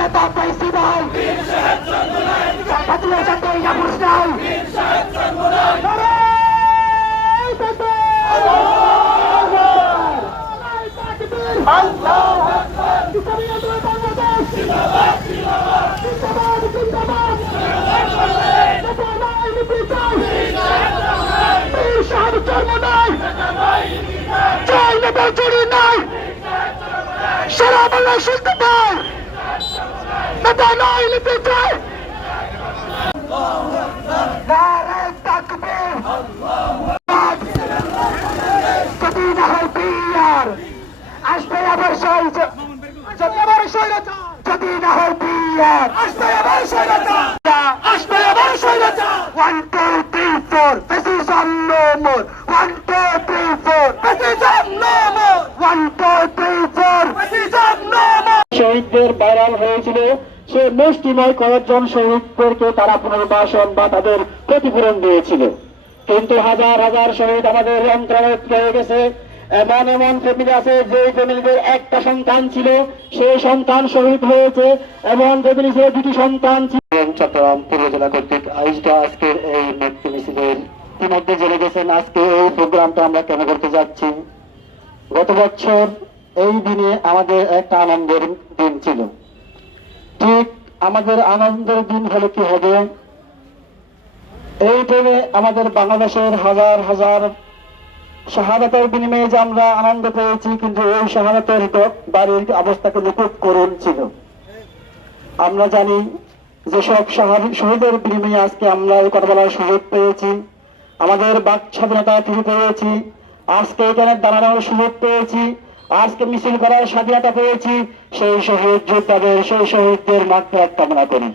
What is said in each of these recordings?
নেতা পাইছি ভাই। জাতীয় জাতীয় জাপুস নাই। সারা বাংলা শুনতে পাই নেতা নয় লিপি চাই আসবে আবার যদি না হয় বিয়ার আসবে আবার আসবে আবার ওয়ান মুষ্টিময় কয়েকজন শহীদদেরকে তারা পুনর্বাসন বা তাদের ক্ষতিপূরণ দিয়েছিল। কিন্তু হাজার হাজার শহীদ আমাদের অন্তরে রয়ে গেছে। এমন এমন ফ্যামিলি আছে যে ফ্যামিলিদের একটা সন্তান ছিল, সেই সন্তান শহীদ হয়েছে। এমন ফ্যামিলি ছিল, দুটি সন্তান ছিল। চট্টগ্রাম পূর্ব জেলা কর্তৃক আয়োজিত আজকের এই মৃত্যু মিছিলের ইতিমধ্যে জেনে গেছেন। আজকে এই প্রোগ্রামটা আমরা কেন করতে যাচ্ছি? গত বছর এই দিনে আমাদের একটা আনন্দের দিন ছিল। ঠিক আমাদের আনন্দের দিন হলে কি হবে? এই দিনে আমাদের বাংলাদেশের হাজার হাজার শাহাদাতের বিনিময়ে যে আমরা আনন্দ পেয়েছি, কিন্তু ওই শাহাদাতের বাড়ির অবস্থা কিন্তু খুব করুণ ছিল। আমরা জানি যেসব শাহাদ- শহীদের বিনিময়ে আজকে আমরা এই কথা বলার সুযোগ পেয়েছি। আমাদের বাক স্বাধীনতা ফিরে পেয়েছি। আজকে এখানে দাঁড়ানোর সুযোগ পেয়েছি। আজকে মিছিল করার স্বাধীনতা পেয়েছি, সেই শহীদ যোদ্ধাদের, সেই শহীদদের মাঠে কামনা করি।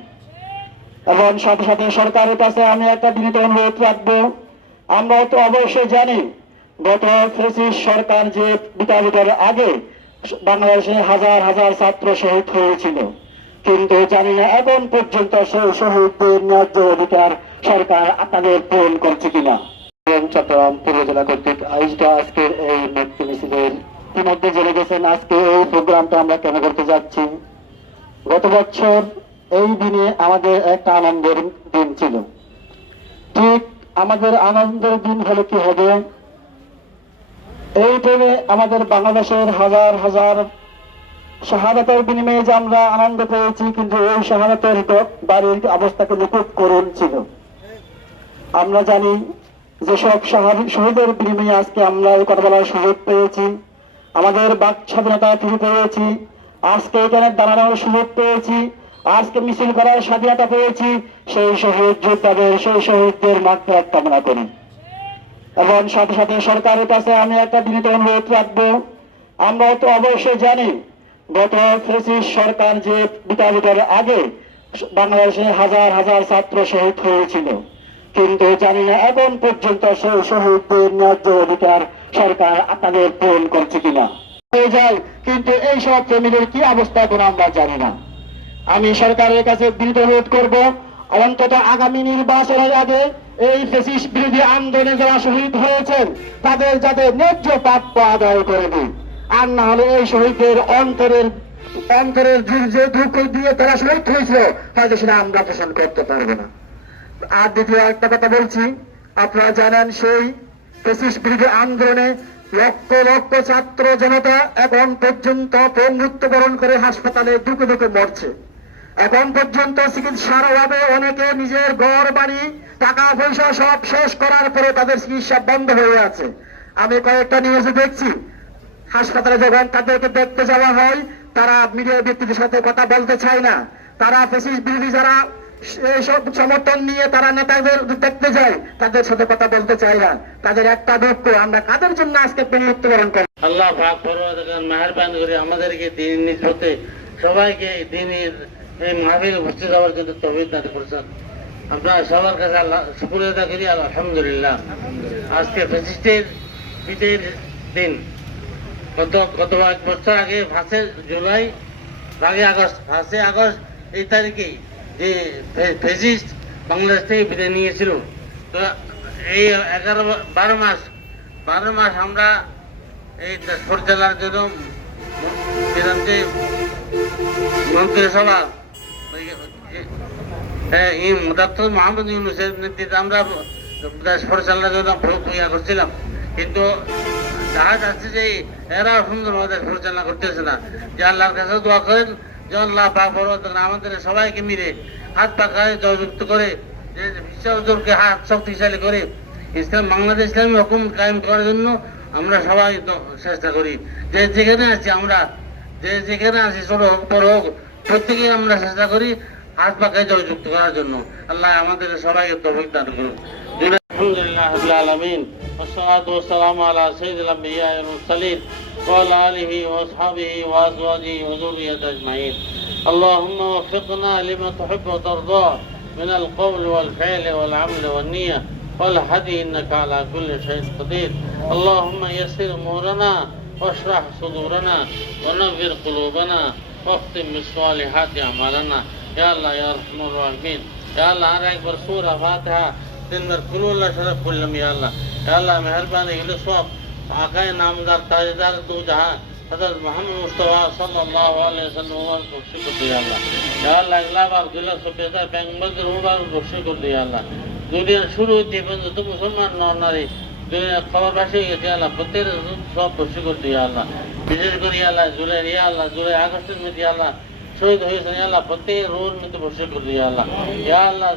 এবং সাথে সাথে সরকারের কাছে আমি একটা বিনীত অনুরোধ রাখব। আমরা তো অবশ্যই জানি, গত ফেসিস সরকার যে বিতাড়িতের আগে বাংলাদেশে হাজার হাজার ছাত্র শহীদ হয়েছিল, কিন্তু জানি না এখন পর্যন্ত সেই শহীদদের ন্যায্য অধিকার সরকার আপনাদের পূরণ করছে কিনা। চট্টগ্রাম পূর্ব জেলা কর্তৃক আয়োজিত আজকের এই মৃত্যু মিছিলের ইতিমধ্যে জেনে গেছেন আজকে এই প্রোগ্রামটা আমরা কেন করতে যাচ্ছি। গত বছর এই দিনে আমাদের একটা আনন্দের দিন ছিল। ঠিক আমাদের আনন্দের দিন হলে কি হবে? এই দিনে আমাদের বাংলাদেশের হাজার হাজার শাহাদাতের বিনিময়ে যে আমরা আনন্দ পেয়েছি, কিন্তু ওই শাহাদাতের বাড়ির অবস্থা কিন্তু খুব করুণ ছিল। আমরা জানি যেসব শাহাদ- শহীদের বিনিময়ে আজকে আমরা এই কথা বলার সুযোগ পেয়েছি। আমাদের বাক স্বাধীনতা ফিরে পেয়েছি। আজকে এখানে দাঁড়ানোর সুযোগ পেয়েছি। আজকে মিছিল করার স্বাধীনতা পেয়েছি। সেই শহীদ যোদ্ধাদের, সেই শহীদদের মাঠে কামনা করি। এবং সাথে সাথে সরকারের কাছে আমি একটা বিনীত অনুরোধ রাখব। আমরা তো অবশ্যই জানি, গত ফেসিস সরকার যে বিতাড়িতের আগে বাংলাদেশে হাজার হাজার ছাত্র শহীদ হয়েছিল। কিন্তু জানি না এখন পর্যন্ত সেই শহীদদের ন্যায্য অধিকার সরকার আপনাদের পূরণ করছে কিনা? হয়ে যায়, কিন্তু এই সব ফ্যামিলির কি অবস্থা এখন আমরা জানি না। আমি সরকারের কাছে বিনীত অনুরোধ করব, অন্তত আগামী নির্বাচনের আগে এই ফেসিস বিরোধী আন্দোলনে যারা শহীদ হয়েছেন, তাদের যাতে ন্যায্য প্রাপ্য আদায় করে দিই। আর না হলে এই শহীদদের অন্তরের অন্তরের যে দুঃখ দিয়ে তারা শহীদ হয়েছিল হয়তো সেটা আমরা পোষণ করতে পারব না। আর দ্বিতীয় একটা কথা বলছি, আপনারা জানেন সেই ফেসিস বিরোধী আন্দোলনে লক্ষ লক্ষ ছাত্র জনতা এখন পর্যন্ত মৃত্যুবরণ করে হাসপাতালে দুঃখে দুঃখে মরছে। এখন পর্যন্ত চিকিৎসার অভাবে অনেকে নিজের ঘর, বাড়ি টাকা পয়সা সব শেষ করার পরে তাদের চিকিৎসা বন্ধ হয়ে আছে। আমি কয়েকটা নিউজে দেখছি। হাসপাতালে যখন তাদেরকে দেখতে যাওয়া হয়, তারা মিডিয়া ব্যক্তিদের সাথে কথা বলতে চায় না। তারা ফেসিস বিরোধী যারা এইসব সমর্থন নিয়ে তারা নেতাদের দেখতে যায়, তাদের সাথে কথা বলতে চাই না। তাদের একটা দুঃখ আমরা কাদের জন্য আজকে মৃত্যুবরণ করি আল্লাহ ভাগ মেহেরবান করে আমাদেরকে দিন নিজ হতে সবাইকে দিনের এই মাহফিল উপস্থিত হওয়ার জন্য তৌফিক দান করছেন। আপনার সবার কাছে আল্লাহ শুকুর আদা করি, আলহামদুলিল্লাহ। আজকে ফেসিস্টের বিজয়ের দিন। গত গত এক বছর আগে ফার্স্টে জুলাই, আগে আগস্ট ফার্স্টে আগস্ট এই তারিখেই যে ফে- ফেসিস্ট বাংলাদেশ থেকে বিদায় নিয়েছিল। তো এই এগারো, বারো মাস বারো মাস আমরা এই তেজপুর জেলার জন্য ছিলাম মন্ত্রিসভা হ্যাঁ ডক্টর মোহাম্মদ ইউনুসের নেতৃত্বে আমরা দেশ পরিচালনার জন্য প্রক্রিয়া করছিলাম। কিন্তু দেখা যাচ্ছে যে এরা সুন্দরভাবে পরিচালনা করতেছে না। যে আল্লাহর কাছে দোয়া করেন যে আল্লাহ পাক পরবর্তী আমাদের সবাইকে মিলে হাত পাখায় জয়যুক্ত করে যে বিশ্বজোরকে হাত শক্তিশালী করে ইসলাম বাংলাদেশ ইসলামী হুকুম কায়েম করার জন্য আমরা সবাই তো চেষ্টা করি যে যেখানে আছি আমরা যে যেখানে আছি ছোট হোক বড় হোক প্রত্যেকে আমরা চেষ্টা করি হাত পাখায় জয়যুক্ত করার জন্য আল্লাহ আমাদের সবাইকে তৌফিক দান করুন আলহামদুলিল্লাহ রাব্বিল আলামিন والصلاة والسلام على سيد الأنبياء والمرسلين وعلى آله وأصحابه وأزواجه وذرية أجمعين. اللهم وفقنا لما تحب وترضاه من القول والفعل والعمل والنية والهدي إنك على كل شيء قدير. اللهم يسر أمورنا واشرح صدورنا ونفر قلوبنا واختم بالصالحات أعمالنا. يا الله يا رحمن الرحمن يا الله أنا أكبر سورة فاتحة फातिहा كل الله شرف كل يا الله يا الله या अल्लाह मेहरबानी আকায় নামদার তাজদার দু জাহান হযরত মুহাম্মদ মুস্তাফা সাল্লাল্লাহু আলাইহি ওয়াসাল্লাম বখশি করে দিয়া আল্লাহ। ইয়া আল্লাহ ইগলাবার দিলা সবেদা পেগম্বর রুবার বখশি করে দিয়া আল্লাহ। দুনিয়ার শুরু হইতে পর্যন্ত মুসলমান নর নারী, দুনিয়ার খবরবাসী হয়ে গেছে আল্লাহ। প্রত্যেকের সব বখশি করে দিয়া আল্লাহ। বিশেষ করে আল্লাহ জুলাই ইয়া আল্লাহ জুলাই আগস্টের মধ্যে আল্লাহ শহীদ হয়েছেন। আল্লাহ প্রত্যেকের রোর মধ্যে বসে করে দিয়া আল্লাহ। ইয়া আল্লাহ